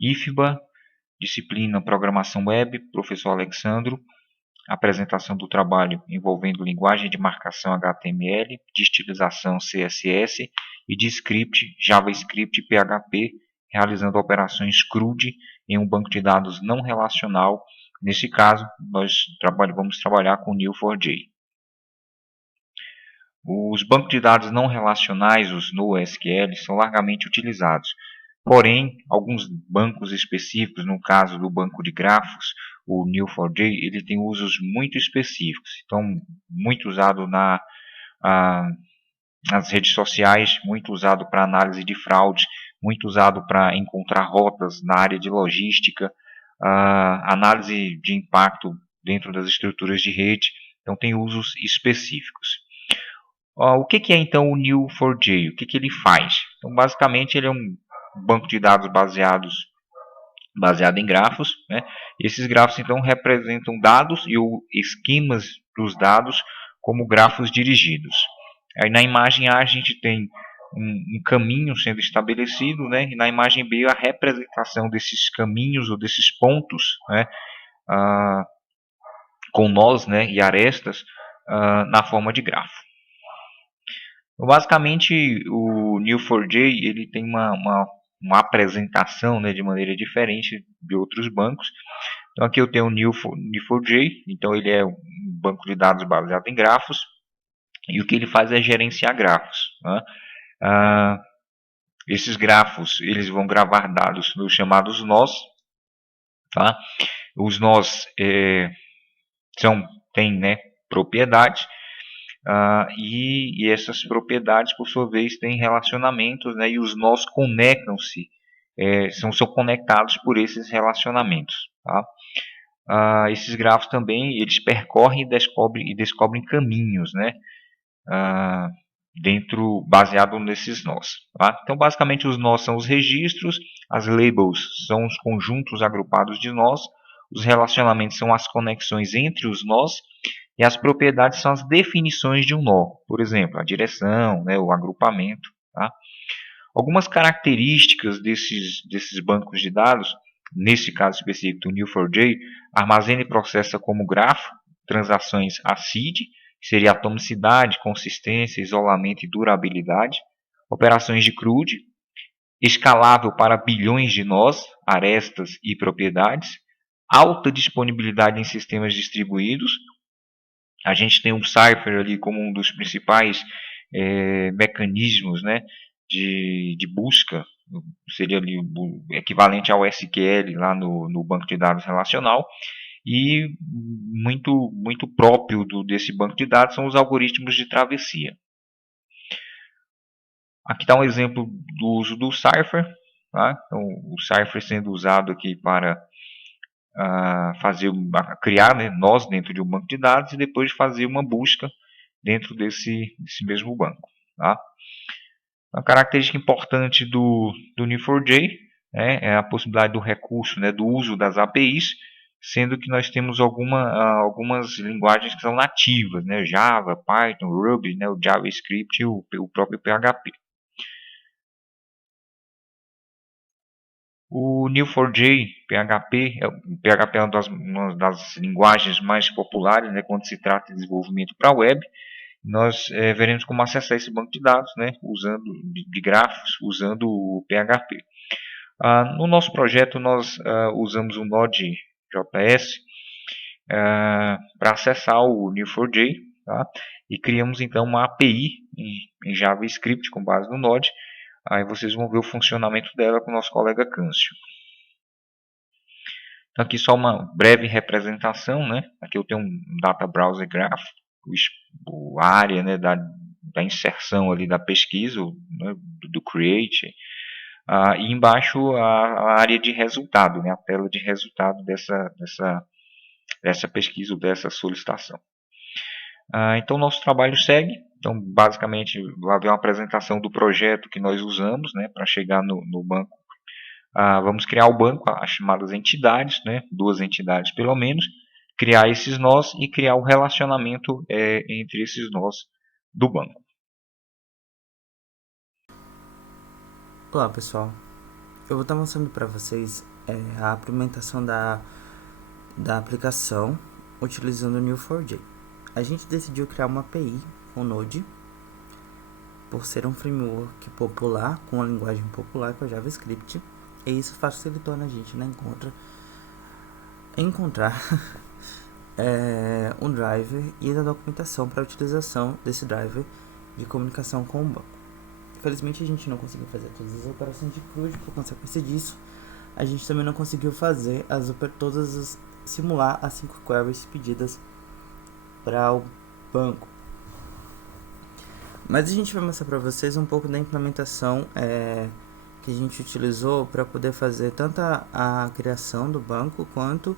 IFBA, disciplina Programação Web, professor Alexandro, apresentação do trabalho envolvendo linguagem de marcação HTML, de estilização CSS e de script JavaScript e PHP, realizando operações CRUD em um banco de dados não relacional. Nesse caso, nós vamos trabalhar com Neo4j. Os bancos de dados não relacionais, os NoSQL, são largamente utilizados. Porém, alguns bancos específicos, no caso do banco de grafos, o Neo4j, ele tem usos muito específicos. Então, muito usado nas redes sociais, muito usado para análise de fraude, muito usado para encontrar rotas na área de logística, análise de impacto dentro das estruturas de rede. Então, tem usos específicos. O que é então o Neo4j? O que ele faz? Então, basicamente, ele é um banco de dados baseado em grafos, né? Esses grafos então representam dados e esquemas dos dados como grafos dirigidos. Aí na imagem A a gente tem um caminho sendo estabelecido, né? E na imagem B a representação desses caminhos ou desses pontos, né? Com nós, né? E arestas na forma de grafo. Então, basicamente o Neo4j ele tem uma apresentação, né, de maneira diferente de outros bancos. Então aqui eu tenho o Neo4j, então ele é um banco de dados baseado em grafos, e o que ele faz é gerenciar grafos, né? Esses grafos eles vão gravar dados nos chamados nós, tá? Os nós têm, né, propriedades, e essas propriedades, por sua vez, têm relacionamentos, né, e os nós conectam-se, são conectados por esses relacionamentos. Tá? Esses grafos também eles percorrem e descobrem caminhos, né, baseado nesses nós. Tá? Então, basicamente, os nós são os registros, as labels são os conjuntos agrupados de nós, os relacionamentos são as conexões entre os nós, e as propriedades são as definições de um nó, por exemplo, a direção, né, o agrupamento. Tá? Algumas características desses bancos de dados, nesse caso específico do Neo4j, armazena e processa como grafo transações ACID, que seria atomicidade, consistência, isolamento e durabilidade, operações de CRUD, escalável para bilhões de nós, arestas e propriedades, alta disponibilidade em sistemas distribuídos. A gente tem o Cypher ali como um dos principais mecanismos, né, de busca, seria ali o equivalente ao SQL lá no banco de dados relacional. E muito próprio desse banco de dados são os algoritmos de travessia. Aqui está um exemplo do uso do Cypher. Tá? Então, o Cypher sendo usado aqui para criar, né, nós dentro de um banco de dados e depois fazer uma busca dentro desse mesmo banco. Tá? Uma característica importante do Neo4j, né, é a possibilidade do recurso, né, do uso das APIs, sendo que nós temos algumas linguagens que são nativas, né, Java, Python, Ruby, né, o JavaScript e o próprio PHP. O Neo4j, PHP é uma das linguagens mais populares, né, quando se trata de desenvolvimento para a web. Nós veremos como acessar esse banco de dados, né, usando de grafos, usando o PHP. No nosso projeto nós usamos o Node.js para acessar o Neo4j, tá? E criamos então uma API em JavaScript com base no Node. Aí vocês vão ver o funcionamento dela com o nosso colega Câncio. Então aqui só uma breve representação, né? Aqui eu tenho um Data Browser Graph, a área, né, da inserção ali da pesquisa, né, do Create, e embaixo a área de resultado, né, a tela de resultado dessa pesquisa, dessa solicitação. Então nosso trabalho segue. Então basicamente lá vem uma apresentação do projeto que nós usamos, né, para chegar no banco. Vamos criar o banco, as chamadas entidades, né, 2 entidades pelo menos, criar esses nós e criar o relacionamento entre esses nós do banco. Olá pessoal, eu vou estar mostrando para vocês a implementação da aplicação utilizando o Neo4j. A gente decidiu criar uma API com Node por ser um framework popular, com uma linguagem popular, com a JavaScript, e isso facilitou a gente, né, encontrar um driver e a documentação para a utilização desse driver de comunicação com o banco. Infelizmente a gente não conseguiu fazer todas as operações de CRUD, por consequência disso a gente também não conseguiu fazer simular as 5 queries pedidas para o banco. Mas a gente vai mostrar para vocês um pouco da implementação que a gente utilizou para poder fazer tanto a criação do banco quanto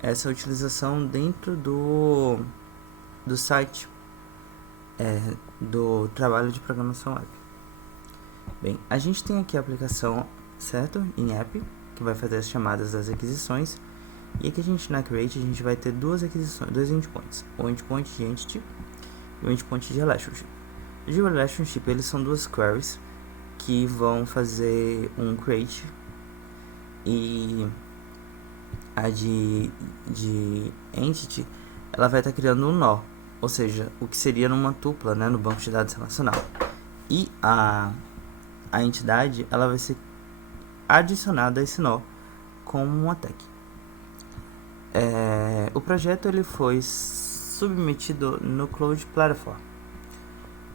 essa utilização dentro do site do trabalho de programação web. Bem, a gente tem aqui a aplicação, certo? Em app, que vai fazer as chamadas das aquisições. E aqui a gente na create a gente vai ter dois endpoints, o endpoint de entity e o endpoint de relationship. De relationship, eles são duas queries que vão fazer um create, e a de entity ela vai estar criando um nó, ou seja, o que seria numa tupla, né, no banco de dados relacional. E a entidade ela vai ser adicionada a esse nó com uma tag. O projeto ele foi submetido no Cloud Platform,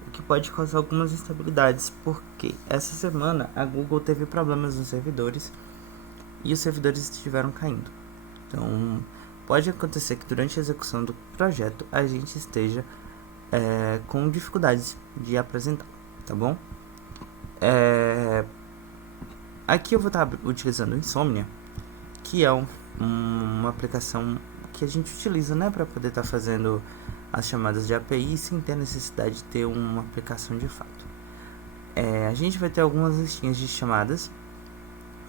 o que pode causar algumas instabilidades, porque essa semana a Google teve problemas nos servidores e os servidores estiveram caindo. Então pode acontecer que durante a execução do projeto a gente esteja com dificuldades de apresentar, tá bom? Aqui eu vou estar utilizando o Insomnia, que é uma aplicação que a gente utiliza, né, para poder estar fazendo as chamadas de API sem ter a necessidade de ter uma aplicação de fato. A gente vai ter algumas listinhas de chamadas,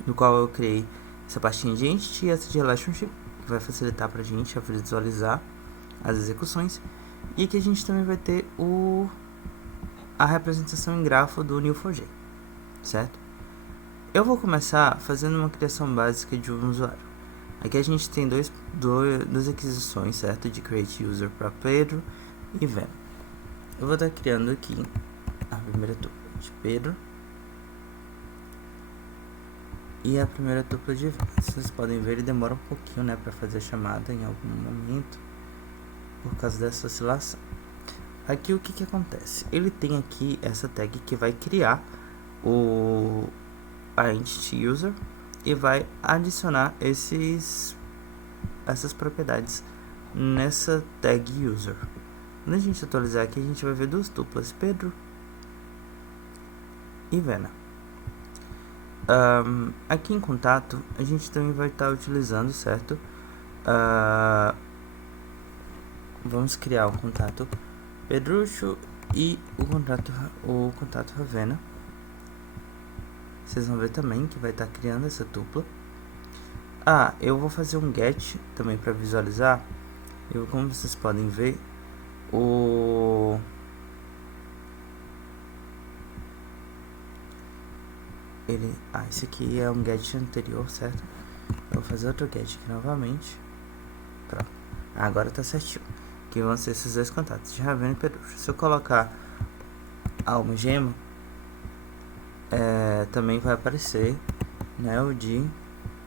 no qual eu criei essa pastinha de entity e essa de relationship, que vai facilitar para a gente a visualizar as execuções. E aqui a gente também vai ter a representação em grafo do Neo4j, certo? Eu vou começar fazendo uma criação básica de um usuário. Aqui a gente tem duas aquisições, certo? De create user para Pedro e Vena. Eu vou estar criando aqui a primeira tupla de Pedro e a primeira tupla de Vena. Vocês podem ver, ele demora um pouquinho, né, para fazer a chamada em algum momento por causa dessa oscilação. Aqui o que acontece? Ele tem aqui essa tag que vai criar a entity user e vai adicionar essas propriedades nessa tag user. Quando a gente atualizar aqui, a gente vai ver duas tuplas, Pedro e Vena. Aqui em contato, a gente também vai estar utilizando, certo? Vamos criar um contato Pedrucho e o contato Ravena. Vocês vão ver também que vai estar criando essa tupla. Eu vou fazer um get também para visualizar. Como vocês podem ver, esse aqui é um get anterior, certo? Eu vou fazer outro get aqui novamente. Pronto. Agora tá certinho. Que vão ser esses dois contatos de Ravena e Pedrucho. Se eu colocar alma-gema, também vai aparecer, né, o de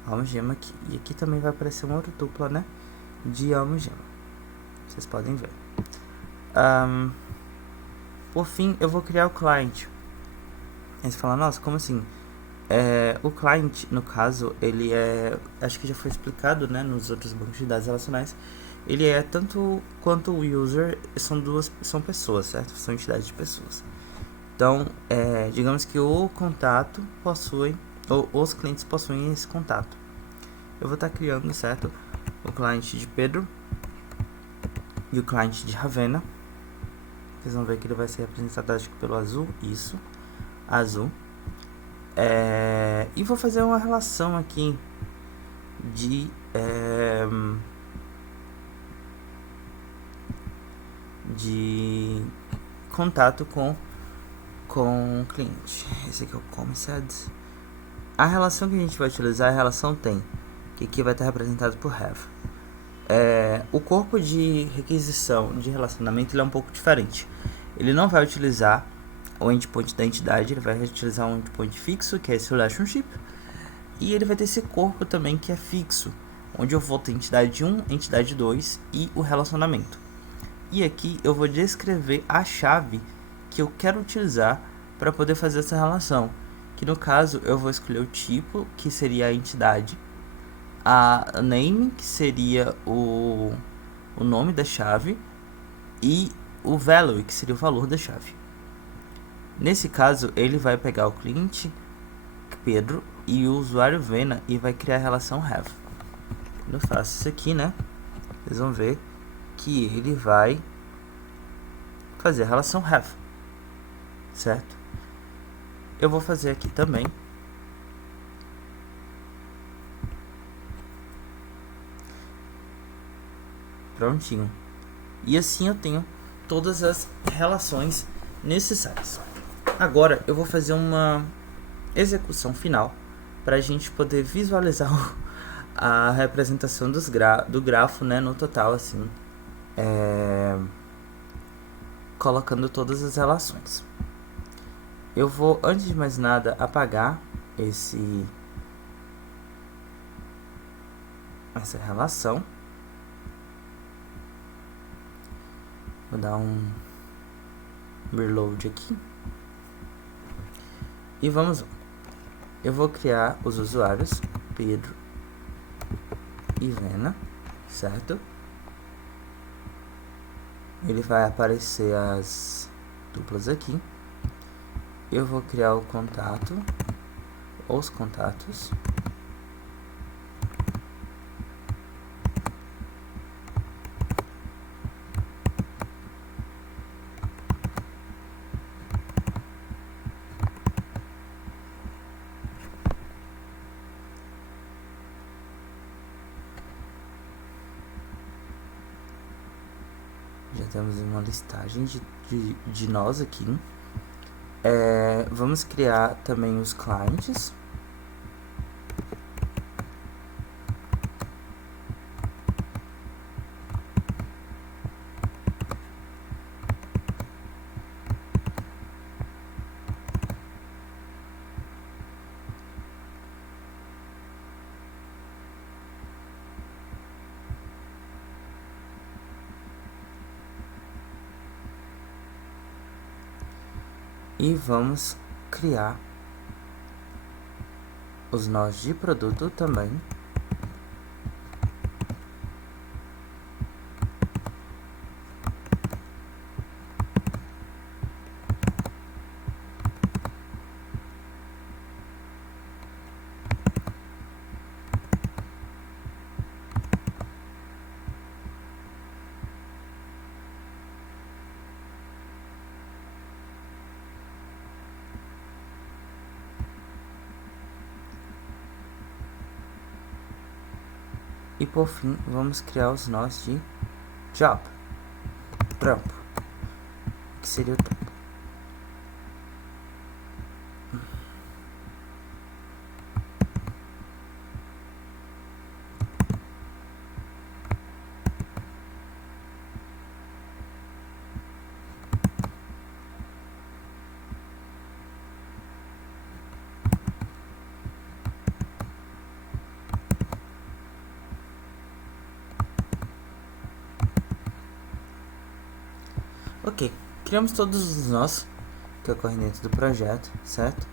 alma-gema aqui. E aqui também vai aparecer uma outra dupla, né, de alma-gema. Vocês podem ver. Por fim, eu vou criar o client. Aí você fala, nossa, como assim? O client, no caso, ele acho que já foi explicado, né, nos outros bancos de dados relacionais. Ele é tanto quanto o user, são pessoas, certo? São entidades de pessoas. Então, digamos que o contato possui, ou os clientes possuem esse contato. Eu vou estar criando, certo, o cliente de Pedro e o cliente de Ravena. Vocês vão ver que ele vai ser representado, acho que pelo azul, isso, azul. E vou fazer uma relação aqui de contato com o cliente. Esse aqui é o Commerce Ads. A relação que a gente vai utilizar é a relação tem, que aqui vai estar representado por have. O corpo de requisição de relacionamento ele é um pouco diferente. Ele não vai utilizar o endpoint da entidade, ele vai utilizar um endpoint fixo, que é esse relationship, e ele vai ter esse corpo também que é fixo, onde eu vou ter entidade 1, entidade 2 e o relacionamento. E aqui eu vou descrever a chave que eu quero utilizar para poder fazer essa relação, que no caso eu vou escolher o tipo, que seria a entidade, a name, que seria o nome da chave, e o value, que seria o valor da chave. Nesse caso, ele vai pegar o cliente Pedro e o usuário Vena e vai criar a relação have. Quando eu faço isso aqui, né, vocês vão ver que ele vai fazer a relação have, certo? Eu vou fazer aqui também prontinho. E assim eu tenho todas as relações necessárias. Agora eu vou fazer uma execução final para a gente poder visualizar a representação do grafo, né, no total, assim, colocando todas as relações. Eu vou, antes de mais nada, apagar essa relação. Vou dar um reload aqui. E vamos lá. Eu vou criar os usuários Pedro e Vena, certo? Ele vai aparecer as duplas aqui. Eu vou criar o contato, os contatos. Já temos uma listagem de nós aqui. Vamos criar também os clientes. E vamos criar os nós de produto também. E por fim, vamos criar os nós de job, trampo, que seria o trampo. Ok, criamos todos os nós que ocorrem dentro do projeto, certo?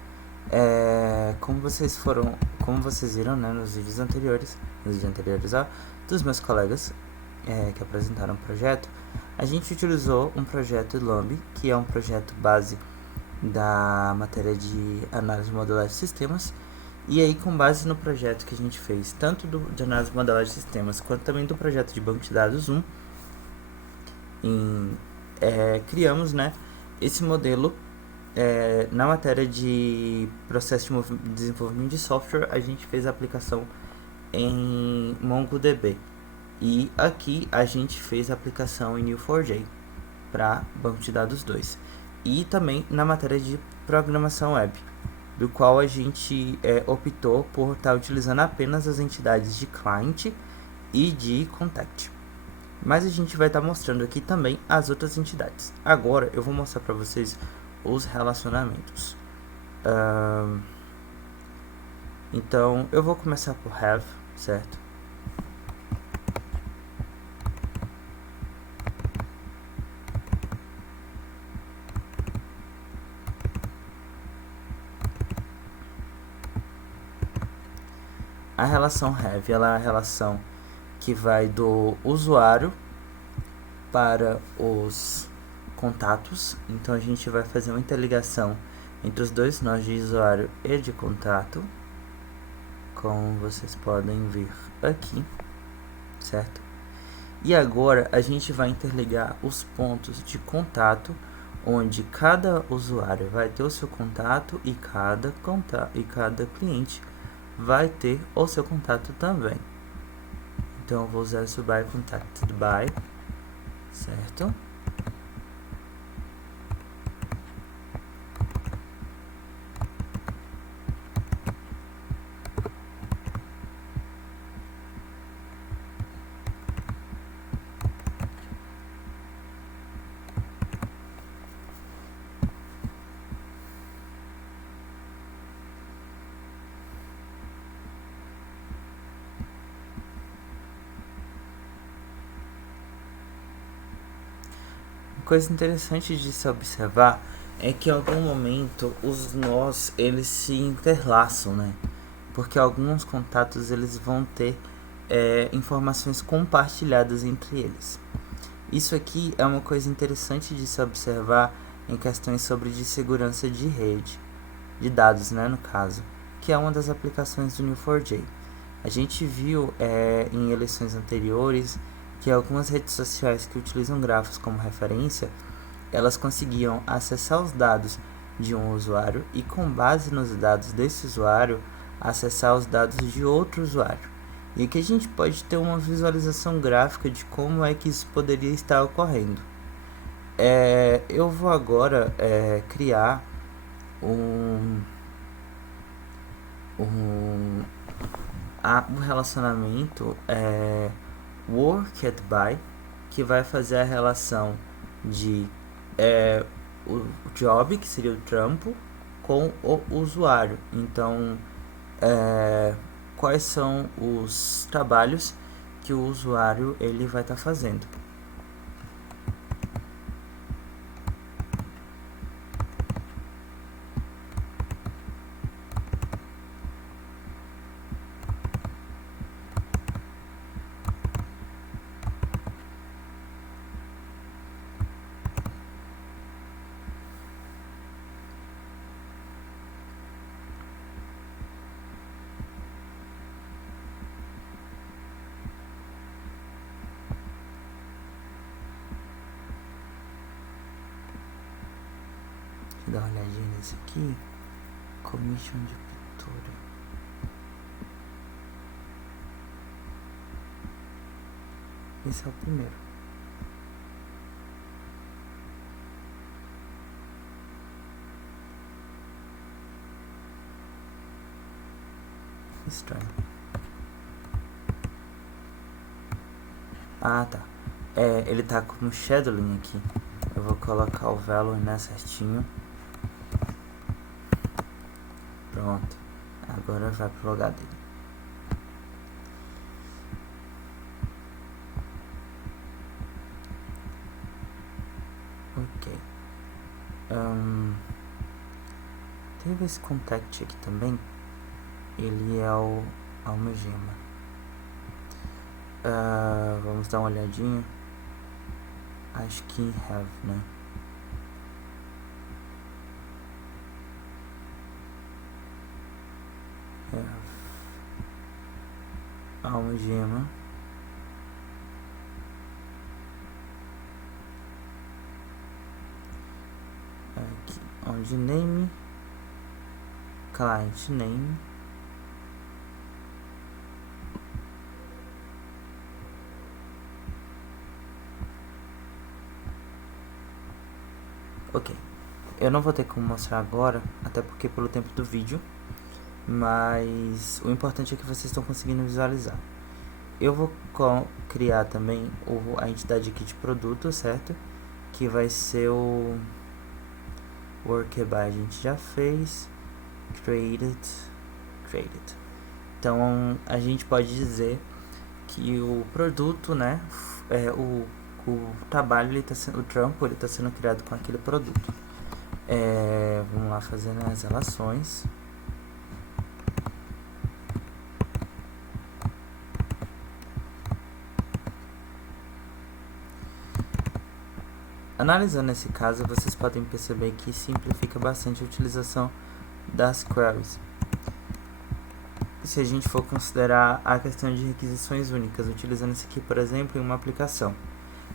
Como vocês viram, né, nos vídeos anteriores, dos meus colegas que apresentaram o projeto, a gente utilizou um projeto Lamb, que é um projeto base da matéria de análise modular de sistemas. E aí, com base no projeto que a gente fez, tanto de análise modular de sistemas, quanto também do projeto de banco de dados 1, criamos, né, esse modelo. Na matéria de processo de desenvolvimento de software, a gente fez a aplicação em MongoDB. E aqui a gente fez a aplicação em Neo4j para banco de dados 2. E também na matéria de programação web. do qual a gente optou por estar utilizando apenas as entidades de client e de contact. Mas a gente vai estar mostrando aqui também as outras entidades. Agora eu vou mostrar para vocês os relacionamentos. Então eu vou começar por have, certo? A relação have, ela é a relação que vai do usuário para os contatos. Então a gente vai fazer uma interligação entre os dois nós de usuário e de contato, como vocês podem ver aqui, certo? E agora a gente vai interligar os pontos de contato, onde cada usuário vai ter o seu contato e cada cliente vai ter o seu contato também. Então eu vou usar isso by contacted by, certo? Coisa interessante de se observar é que em algum momento os nós eles se interlaçam, né? Porque alguns contatos eles vão ter informações compartilhadas entre eles. Isso aqui é uma coisa interessante de se observar em questões sobre de segurança de rede, de dados, né, no caso, que é uma das aplicações do Neo4j. A gente viu em eleições anteriores que algumas redes sociais que utilizam grafos como referência, elas conseguiam acessar os dados de um usuário e, com base nos dados desse usuário, acessar os dados de outro usuário. E aqui a gente pode ter uma visualização gráfica de como é que isso poderia estar ocorrendo. Eu vou agora criar um relacionamento worked by, que vai fazer a relação de o job, que seria o trampo, com o usuário. Então, quais são os trabalhos que o usuário ele vai estar fazendo. Dá uma olhadinha nesse aqui. Commission de pintura. Esse é o primeiro. Estranho. Ah, tá. Ele tá como scheduling aqui. Eu vou colocar o value, né, certinho. Pronto. Agora vai pro lugar dele. Ok. Teve esse contact aqui também. Ele é o almogema. Vamos dar uma olhadinha. Acho que em have, né? Almogema. Aqui, onde name, client name. Ok. Eu não vou ter como mostrar agora, até porque pelo tempo do vídeo, mas o importante é que vocês estão conseguindo visualizar. Eu vou criar também a entidade aqui de produto, certo? Que vai ser o workby, a gente já fez, created. Então a gente pode dizer que o produto, né, o trabalho, o trampo, ele está sendo criado com aquele produto. Vamos lá fazendo as relações. Analisando esse caso, vocês podem perceber que simplifica bastante a utilização das queries. Se a gente for considerar a questão de requisições únicas, utilizando isso aqui, por exemplo, em uma aplicação.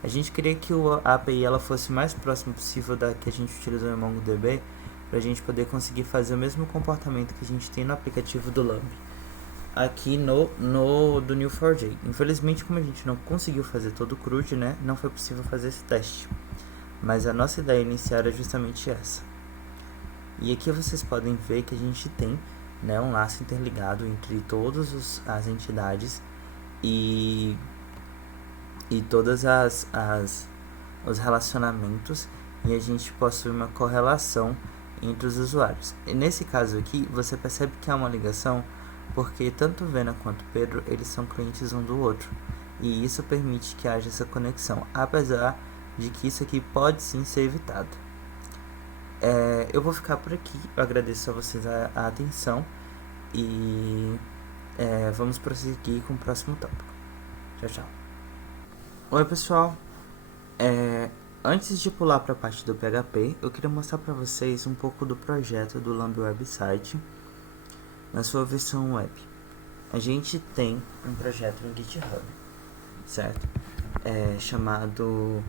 A gente queria que a API ela fosse mais próxima possível da que a gente utilizou em MongoDB, para a gente poder conseguir fazer o mesmo comportamento que a gente tem no aplicativo do Lamb, aqui do Neo4j. Infelizmente, como a gente não conseguiu fazer todo o CRUD, né, não foi possível fazer esse teste. Mas a nossa ideia inicial era justamente essa. E aqui vocês podem ver que a gente tem, né, um laço interligado entre todas as entidades e todas os relacionamentos, e a gente possui uma correlação entre os usuários. E nesse caso aqui, você percebe que há uma ligação, porque tanto Vena quanto Pedro, eles são clientes um do outro, e isso permite que haja essa conexão, apesar de que isso aqui pode sim ser evitado. Eu vou ficar por aqui, eu agradeço a vocês a atenção, e vamos prosseguir com o próximo tópico. Tchau, tchau. Oi pessoal, antes de pular para a parte do PHP, eu queria mostrar para vocês um pouco do projeto do Lamb Website na sua versão web. A gente tem um projeto no GitHub, certo? Chamado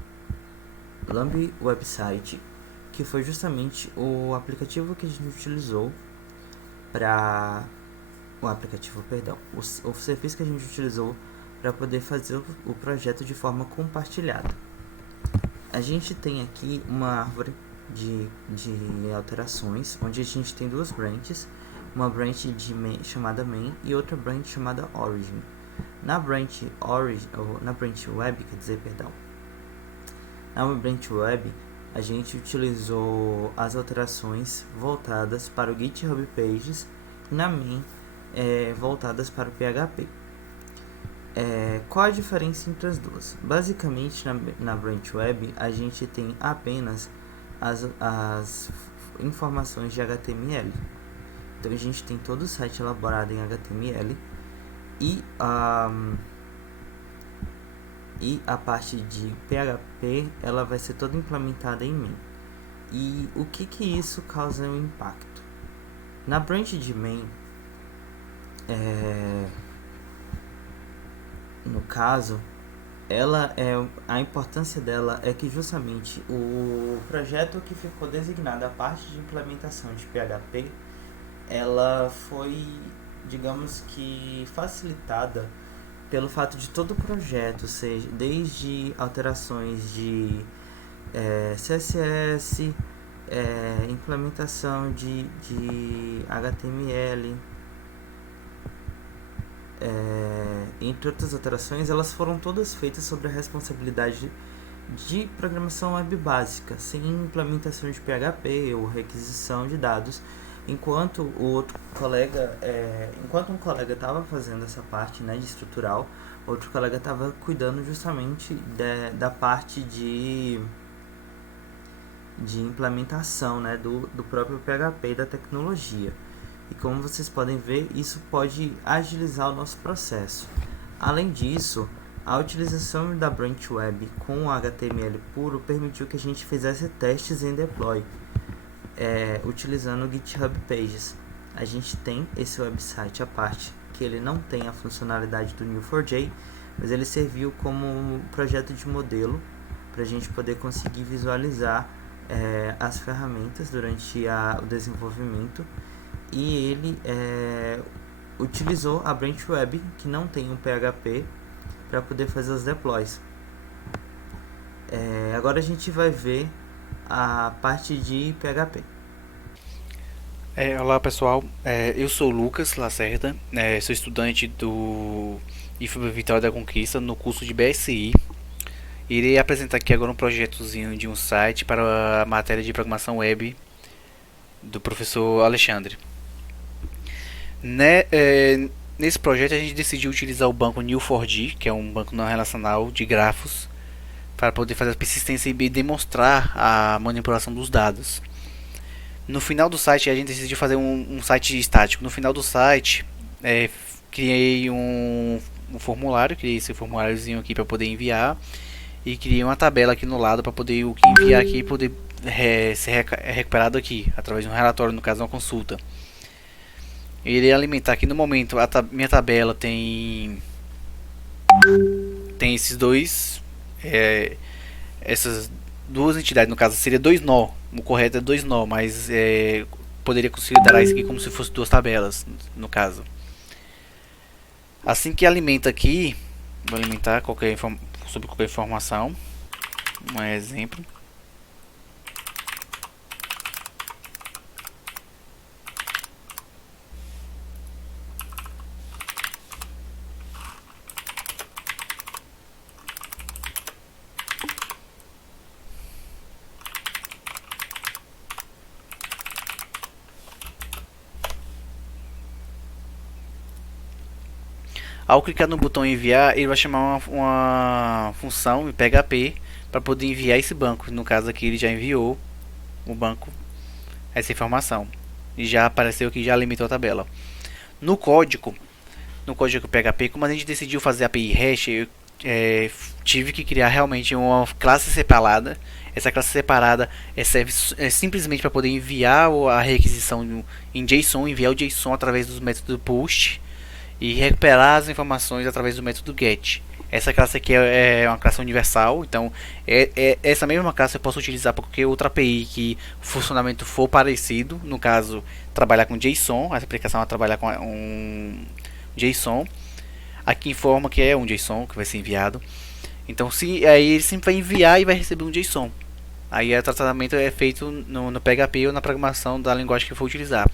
Lamb Website, que foi justamente o aplicativo que a gente utilizou para o serviço que a gente utilizou para poder fazer o projeto de forma compartilhada. A gente tem aqui uma árvore de alterações, onde a gente tem duas branches, uma branch chamada main e outra branch chamada origin. Na branch web, na branch web, a gente utilizou as alterações voltadas para o GitHub Pages, e na main voltadas para o PHP. Qual a diferença entre as duas? Basicamente, na branch web, a gente tem apenas as informações de HTML. Então, a gente tem todo o site elaborado em HTML e a parte de PHP ela vai ser toda implementada em main. E o que isso causa um impacto? Na branch de main, no caso, a importância dela é que justamente o projeto que ficou designado a parte de implementação de PHP, ela foi, digamos que, facilitada pelo fato de todo o projeto, seja desde alterações de CSS, implementação de HTML, entre outras alterações, elas foram todas feitas sob a responsabilidade de programação web básica, sem implementação de PHP ou requisição de dados, enquanto um colega estava fazendo essa parte, né, de estrutural, outro colega estava cuidando justamente da parte de implementação, né, do próprio PHP e da tecnologia. E como vocês podem ver, isso pode agilizar o nosso processo. Além disso, a utilização da branch web com HTML puro permitiu que a gente fizesse testes em deploy, utilizando o GitHub Pages. A gente tem esse website à parte, que ele não tem a funcionalidade do Neo4j, mas ele serviu como um projeto de modelo para a gente poder conseguir visualizar as ferramentas durante o desenvolvimento. E ele utilizou a branch web, que não tem um PHP, para poder fazer os deploys. Agora a gente vai ver a parte de PHP. Olá pessoal, eu sou o Lucas Lacerda, sou estudante do IFB Vitória da Conquista no curso de BSI. Irei apresentar aqui agora um projetozinho de um site para a matéria de programação web do professor Alexandre. Nesse projeto a gente decidiu utilizar o banco Neo4j, que é um banco não relacional de grafos, para poder fazer a persistência e demonstrar a manipulação dos dados. No final do site a gente decidiu fazer um site estático. No final do site criei um formulário, criei esse formuláriozinho aqui para poder enviar e criei uma tabela aqui no lado para poder o que enviar aqui poder ser recuperado aqui através de um relatório, no caso uma consulta. Eu irei alimentar aqui no momento minha tabela tem esses dois essas duas entidades, no caso seria dois nó, o correto é dois nó, mas poderia considerar isso aqui como se fosse duas tabelas no caso. Assim que alimenta aqui, vou alimentar sobre qualquer informação, um exemplo. Ao clicar no botão enviar, ele vai chamar uma função em PHP para poder enviar esse banco. No caso aqui ele já enviou o banco essa informação e já apareceu que já limitou a tabela. No código PHP, como a gente decidiu fazer API REST, eu tive que criar realmente uma classe separada. Essa classe separada serve simplesmente para poder enviar a requisição em JSON, enviar o JSON através dos métodos POST e recuperar as informações através do método GET. Essa classe aqui é uma classe universal, então essa mesma classe eu posso utilizar para qualquer outra API que o funcionamento for parecido. No caso, trabalhar com JSON, essa aplicação vai trabalhar com um JSON. Aqui informa que é um JSON que vai ser enviado. Então aí ele sempre vai enviar e vai receber um JSON. Aí o tratamento é feito no PHP ou na programação da linguagem que for utilizar.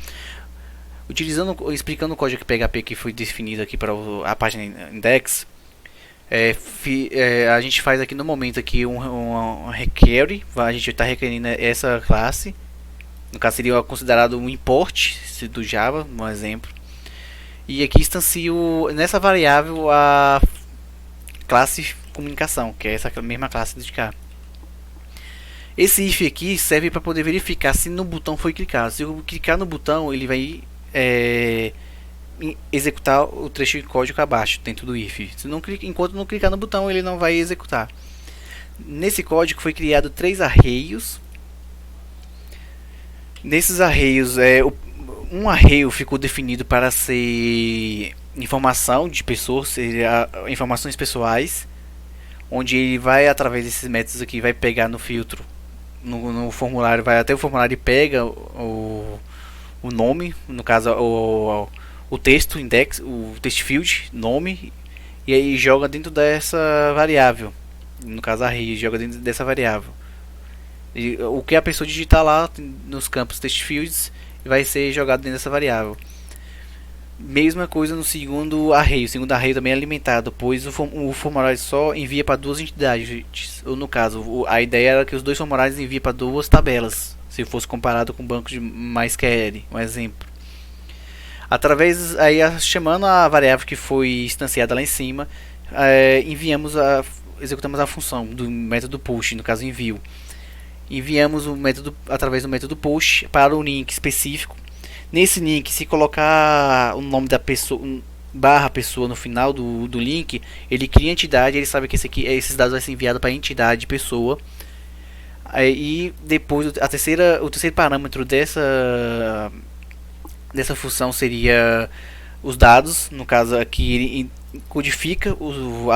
Explicando o código PHP que foi definido aqui para a página index, a gente faz aqui no momento aqui um require, a gente está requerendo essa classe, no caso seria considerado um import do Java, um exemplo, e aqui instancio nessa variável a classe comunicação, que é essa mesma classe de cá. Esse if aqui serve para poder verificar se no botão foi clicado. Se eu clicar no botão, ele vai executar o trecho de código abaixo dentro do if. Enquanto não clicar no botão, ele não vai executar. Nesse código foi criado 3 arreios. Nesses arreios, um arreio ficou definido para ser informação de pessoas, seria informações pessoais, onde ele vai através desses métodos aqui vai pegar no filtro, no formulário, vai até o formulário e pega o nome, no caso o texto index, o text field, nome, e aí joga dentro dessa variável, no caso array, joga dentro dessa variável. E o que a pessoa digitar lá nos campos text fields vai ser jogado dentro dessa variável. Mesma coisa no segundo array. O segundo array também é alimentado, pois o formulário só envia para duas entidades, ou no caso, a ideia era que os dois formulários enviem para duas tabelas, se fosse comparado com o banco de MySQL, um exemplo. Através aí chamando a variável que foi instanciada lá em cima, executamos a função do método push, no caso envio. Enviamos o método através do método push para um link específico. Nesse link, se colocar o nome da pessoa barra pessoa no final do link, ele cria a entidade, ele sabe que esses dados vai ser enviado para a entidade pessoa. E depois o terceiro parâmetro dessa função seria os dados, no caso aqui ele codifica o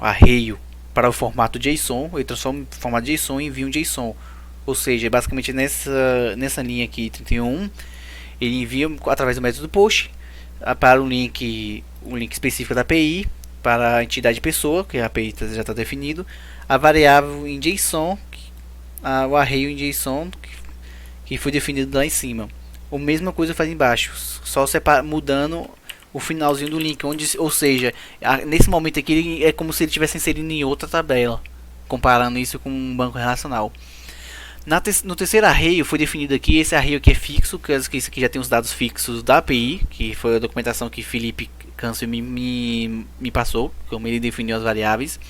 arreio para o formato JSON, ele transforma o formato JSON e envia um JSON. Ou seja, basicamente nessa linha aqui 31, ele envia através do método push para um link específico da API, para a entidade pessoa, que a API já está definido, a variável em JSON o array em JSON que foi definido lá em cima. A mesma coisa faz embaixo, só mudando o finalzinho do link, ou seja, nesse momento aqui é como se ele tivesse inserido em outra tabela, comparando isso com um banco relacional. No terceiro array foi definido aqui, esse array aqui é fixo, que isso aqui já tem os dados fixos da API, que foi a documentação que Felipe Câncio me passou, como ele definiu as variáveis.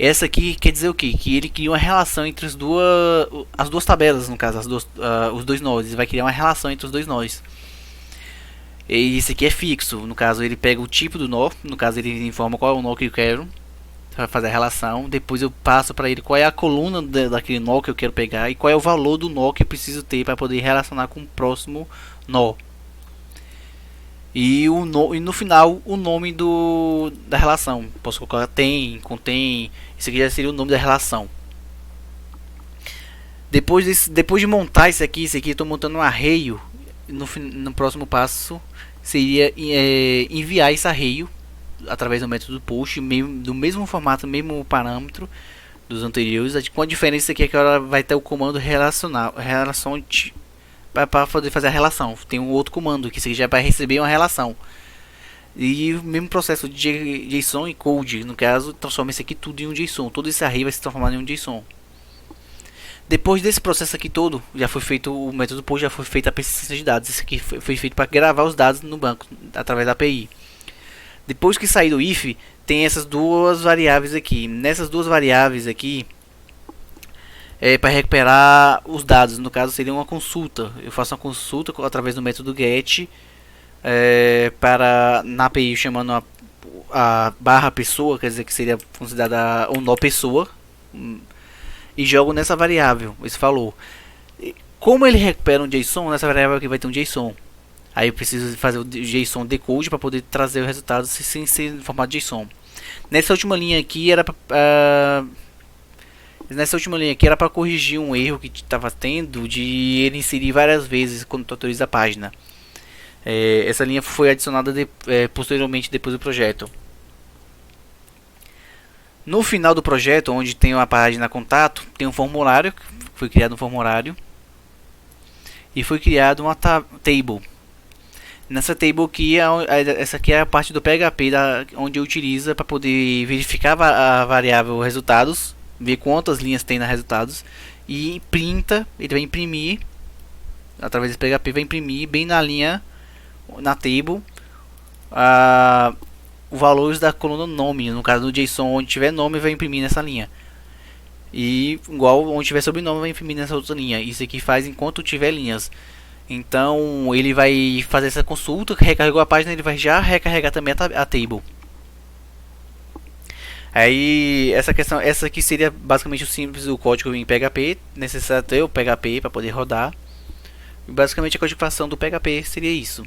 Essa aqui quer dizer o quê? Que ele cria uma relação entre as duas tabelas, no caso, os dois nós. Ele vai criar uma relação entre os dois nós. E esse aqui é fixo. No caso, ele pega o tipo do nó. No caso, ele informa qual é o nó que eu quero. Vai fazer a relação. Depois eu passo para ele qual é a coluna daquele nó que eu quero pegar. E qual é o valor do nó que eu preciso ter para poder relacionar com o próximo nó. E no final o nome da relação. Posso colocar tem, contém. Isso aqui já seria o nome da relação. Depois de montar isso aqui eu estou montando um arraio. No próximo passo seria enviar esse arraio através do método post, do mesmo formato, mesmo parâmetro dos anteriores. Com a diferença aqui é que ela vai ter o comando relacional, para poder fazer a relação. Tem um outro comando que já vai receber uma relação. E o mesmo processo de JSON e code, no caso, transforma isso aqui tudo em um JSON. Todo esse array vai se transformar em um JSON. Depois desse processo aqui todo, já foi feito o método post, já foi feita a persistência de dados. Isso aqui foi feito para gravar os dados no banco através da API. Depois que sair do if, tem essas duas variáveis aqui. Nessas duas variáveis aqui, para recuperar os dados, no caso seria uma consulta. Eu faço uma consulta através do método get na API chamando a barra pessoa, quer dizer que seria considerada um nó pessoa, e jogo nessa variável esse valor. Como ele recupera um JSON, nessa variável aqui vai ter um JSON. Aí eu preciso fazer o JSON decode para poder trazer o resultado sem ser em formato JSON. Nessa última linha aqui era para corrigir um erro que estava tendo de ele inserir várias vezes quando tu autoriza a página. Essa linha foi adicionada posteriormente depois do projeto. No final do projeto, onde tem uma página contato, tem um formulário, foi criado um formulário e foi criado uma table. Nessa table aqui, essa aqui é a parte do PHP onde utiliza para poder verificar a variável resultados, ver quantas linhas tem na resultados e ele vai imprimir através do PHP, vai imprimir bem na linha, na table, os valores da coluna nome. No caso do JSON, onde tiver nome vai imprimir nessa linha, e igual onde tiver sobrenome vai imprimir nessa outra linha. Isso aqui faz enquanto tiver linhas. Então ele vai fazer essa consulta, recarregou a página, ele vai já recarregar também a table. Aí essa aqui seria basicamente o simples do código em PHP. Necessário ter o PHP para poder rodar. E basicamente a codificação do PHP seria isso.